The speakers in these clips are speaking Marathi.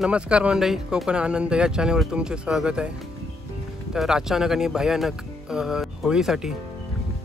नमस्कार मंडळी, कोकण आनंद या चॅनलवर तुमचे स्वागत आहे। तर अचानक आणि भयानक होळीसाठी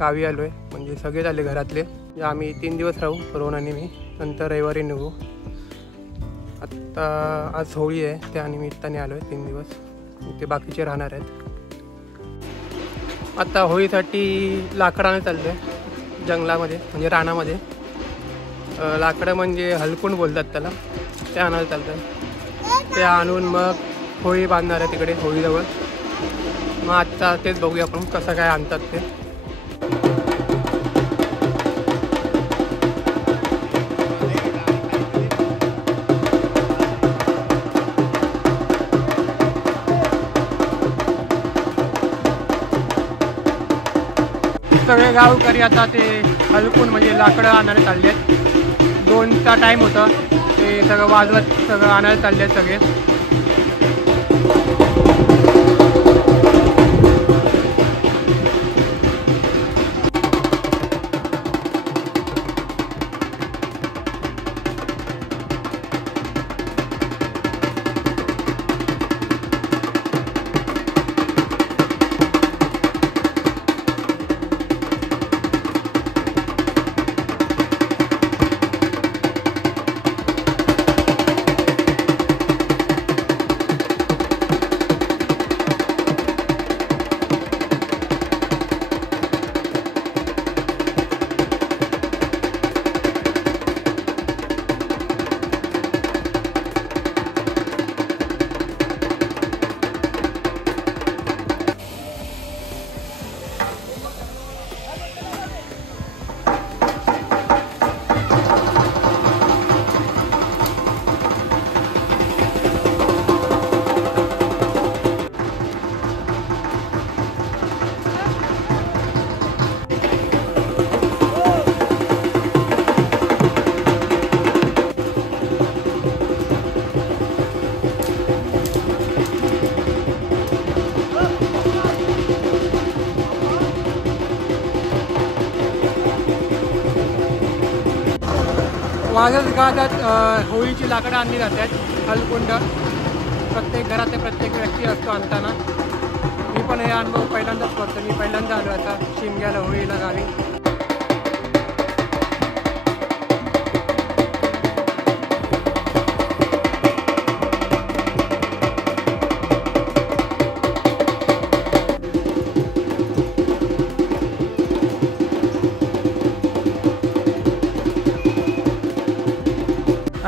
गावी आलो आहे। म्हणजे सगळे झाले घरातले। आम्ही 3 दिवस राहू, रोहन आणि मी, नंतर रविवारी निघू। आता आज होळी आहे, त्या निमित्ताने आलो आहे 3 दिवस। ते बाकीचे राहणार आहेत। आता होळीसाठी लाकडाने चाललो आहे जंगलामध्ये, म्हणजे रानामध्ये। लाकडं म्हणजे हलकुंड बोलतात त्याला, ते आणायला चालतं आहे। ते आणून मग होळी बांधणार आहे तिकडे होळीजवळ। मग आता तेच बघूया आपण कसं काय आणतात ते। सगळे गावकरी आता ते हलकुंड म्हणजे लाकडं आणायला चालले आहेत। 2चा टाईम होता, ते सगळं वाजवत सगळं आणायला चालले आहेत सगळे। माझ्याच गावात होळीची लाकडं आणली जातात। हलकुंड प्रत्येक घरात प्रत्येक व्यक्ती असतो आणताना। मी पण हे अनुभव पहिल्यांदाच करतो। मी पहिल्यांदा आलो आता शिमग्याला होळीला गावी।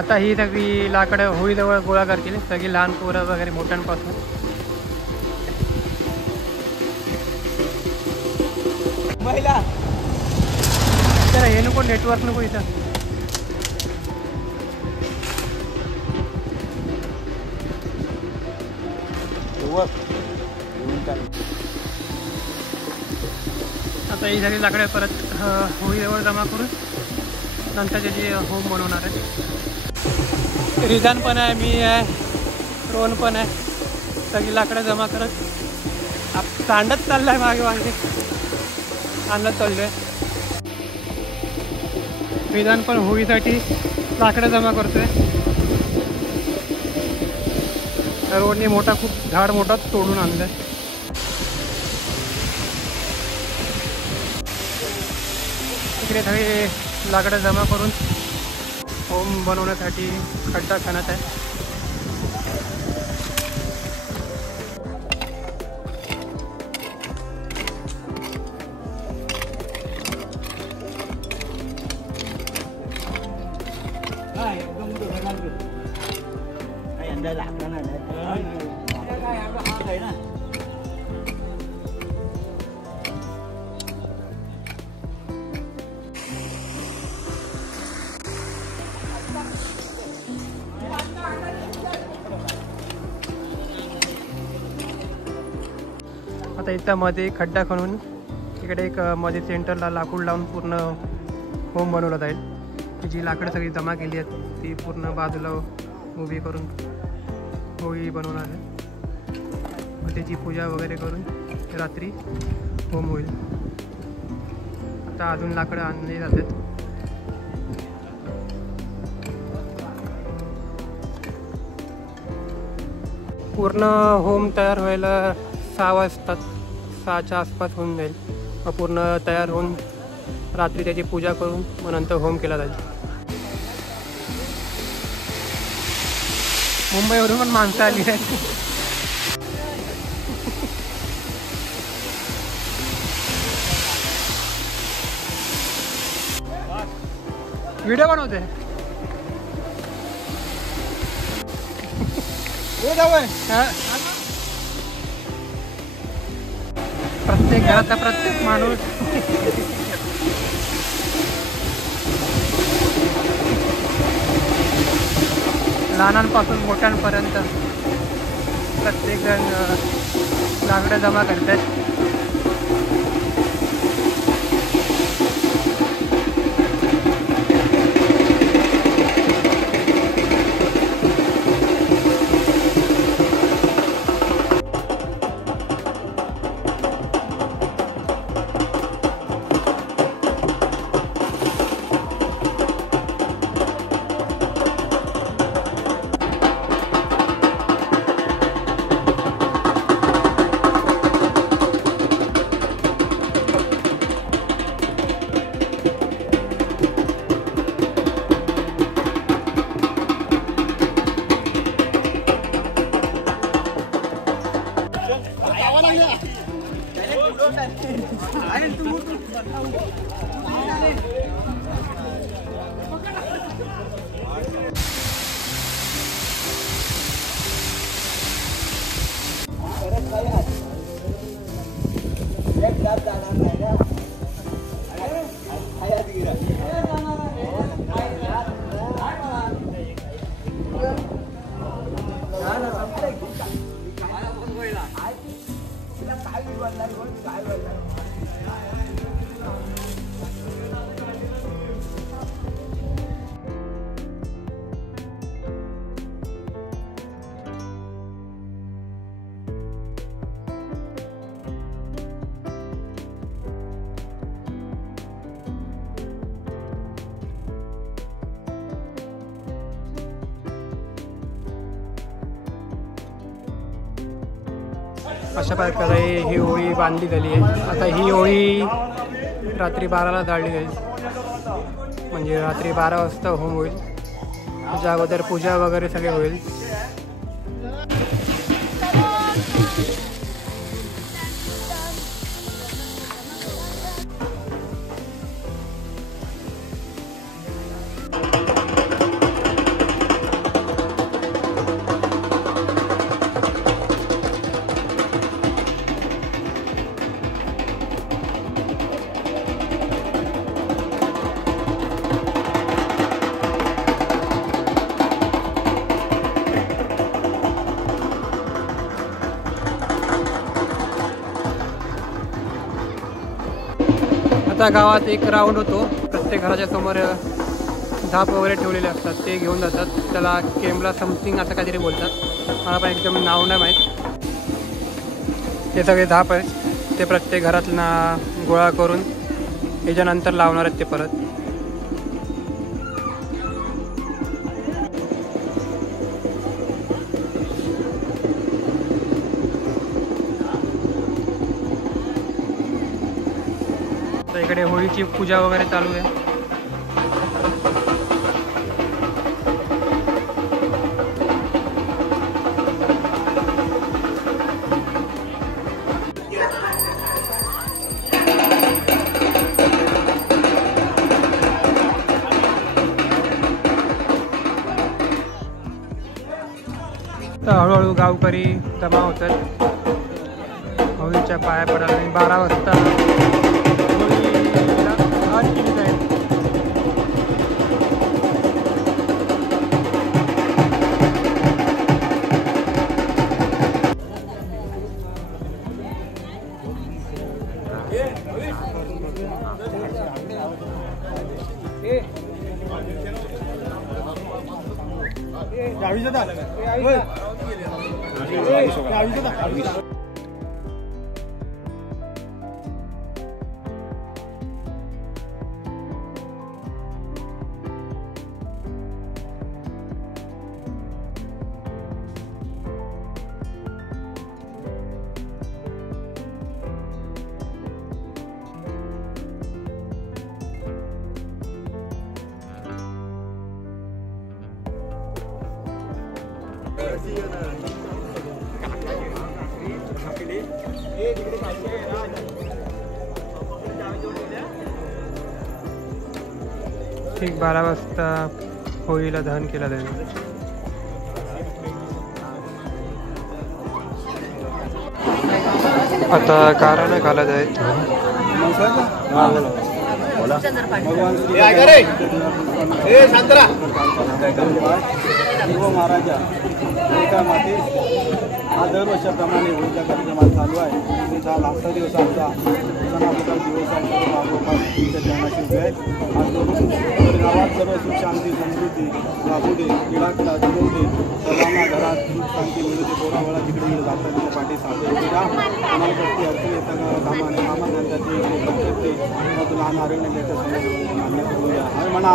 आता ही सगळी लाकडं होळीजवळ गोळा करतील, सगळी लहान पोरं वगैरे मोठ्यांपासून। महिला जरा हे नको, नेटवर्क नको इथं। आता ही सगळी लाकडं परत होळीजवळ जमा करून नंतर त्याची होम बनवणार आहे। रिजान पण आहे, मी आहे, रोहन पण आहे। सगळी लाकडं जमा करत सांडत चाललाय, मागे मागे आणत चाललोय। रिजान पण होळीसाठी लाकडं जमा करतोय। रोडने खूप झाड मोठा तोडून आणलाय। इकडे सगळे लाकडं जमा करून होम बनवण्यासाठी खड्डा खणत आहे। आता इथं मध्ये खड्डा खणून इकडे एक मध्ये सेंटरला लाकूड लावून पूर्ण होम बनवलं जाईल। जी लाकडं सगळी जमा केली आहेत ती पूर्ण बाजूला उभी करून होळी बनवणार आहे। मग त्याची पूजा वगैरे करून रात्री होम होईल। आता अजून लाकडं आणली जातात। पूर्ण होम तयार व्हायला 6 वाजतात, 6च्या आसपास होऊन जाईल. मग पूर्ण तयार होऊन रात्री त्याची पूजा करून मग नंतर होम केला जाईल. मुंबईवरून पण माणसं आली आहेत. व्हिडिओ बनवते. प्रत्येक घरातला प्रत्येक माणूस लहानांपासून मोठ्यांपर्यंत प्रत्येकजण लाकडं जमा करतात. अशा प्रकारे ही होळी बांधली झाली आहे. आता ही होळी रात्री 12ला जाळली जाईल. म्हणजे रात्री 12 वाजता होम होईल. त्याच्या अगोदर पूजा वगैरे सगळे होईल. आता गावात एक राऊंड होतो. प्रत्येक घराच्या समोर धाप वगैरे ठेवलेले असतात, ते घेऊन जातात. त्याला केमला समथिंग असं काहीतरी बोलतात, मला पण एकदम नाव नाही माहीत. हे सगळे धाप आहेत, ते प्रत्येक घरातला गोळा करून याच्यानंतर लावणार आहेत ते परत. इकडे होळीची पूजा वगैरे चालू आहे. तर हळूहळू गावकरी जमा होतात होळीच्या पाया पडायला. आणि 12 वाजता ठीक 12 वाजता होळीला दहन केला जाईल. आता गाराणं घालत आहेत. महाराजा हा दरवर्षाप्रमाणे होळीच्या कार्यक्रमात चालू आहे. हा लास्टचा दिवस आमचा सणाबद्दल दिवस तुमच्या जेवणाची वेळ आहे. तर गावात सर्व सुख शांती समृद्धी लाभू दे, क्रीडा जमवू दे, सर्वांना घरात सुख शांती मिळू दे. पोरावळा जिकडे जातात तिथे पाठी साधू कोणावरती अडचण येता कामा त्यांच्याची ते लहान आरोग्य त्याच्या मान्य करूया म्हणा.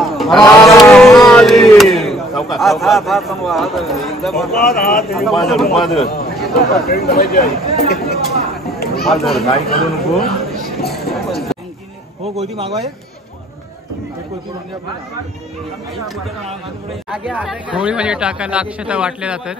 हो गोदी मागवाय होळीमध्ये टाकायला अक्षता वाटल्या जातात.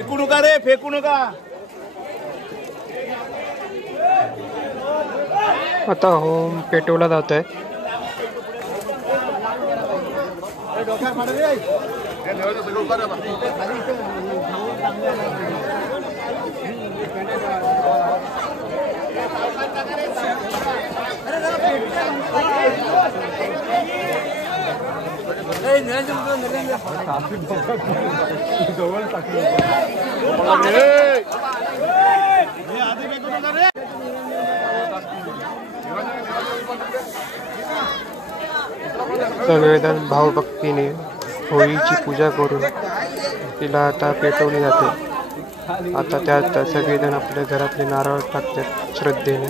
फेकू नका रे, फेकू नका. आता होम पेटवला जात आहे. सगळेजण भावभक्तीने होळीची पूजा करून तिला आता पेटवली जाते. आता त्यात सगळेजण आपल्या घरातले नारळ टाकतात श्रद्धेने.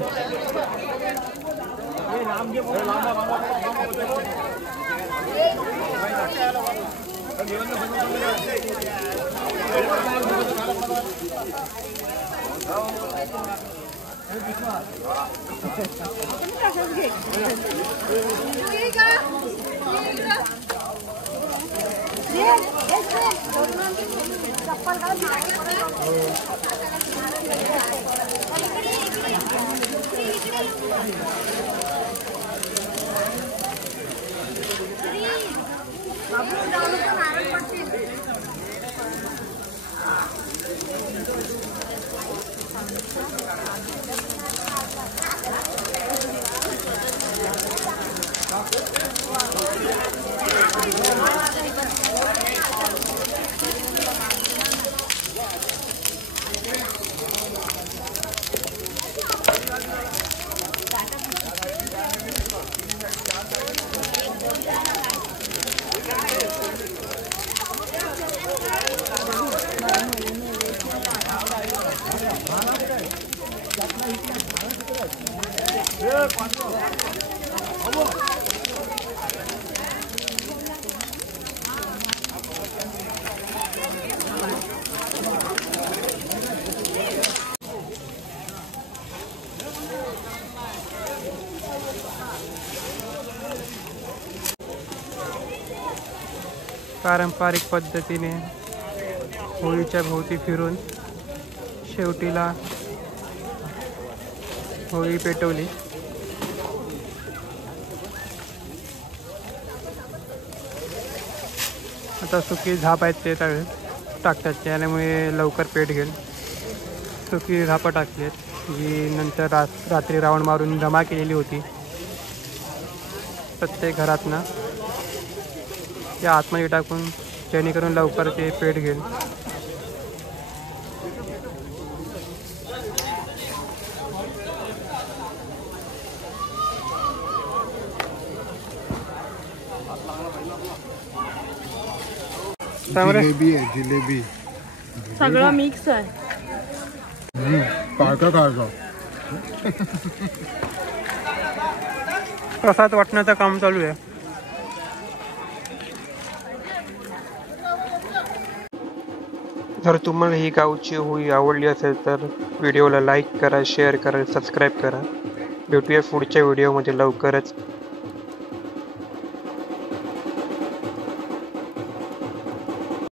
पारंपरिक पद्धतीने होळीच्या भोवती फिरून शेवटीला होळी पेटवली. आता सुकी झाप आहेत ते टाकतात, त्यामुळे लवकर पेट घेईल. सुकी झापं टाकली आहेत जी नंतर रात्री रावण मारून जमा केलेली होती प्रत्येक घरातनं, त्या आतमध्ये टाकून जेणेकरून लवकर ते पेट घेईल. जिलेबी आहे, जिलेबी सगळं मिक्स आहे. काढता काढता प्रसाद वाटण्याचं काम चालू आहे. जर तुम्हाला ही गावची होळी आवडली असेल तर व्हिडिओला लाईक करा, शेअर करा, सबस्क्राईब करा. भेटूया पुढच्या व्हिडिओमध्ये लवकरच.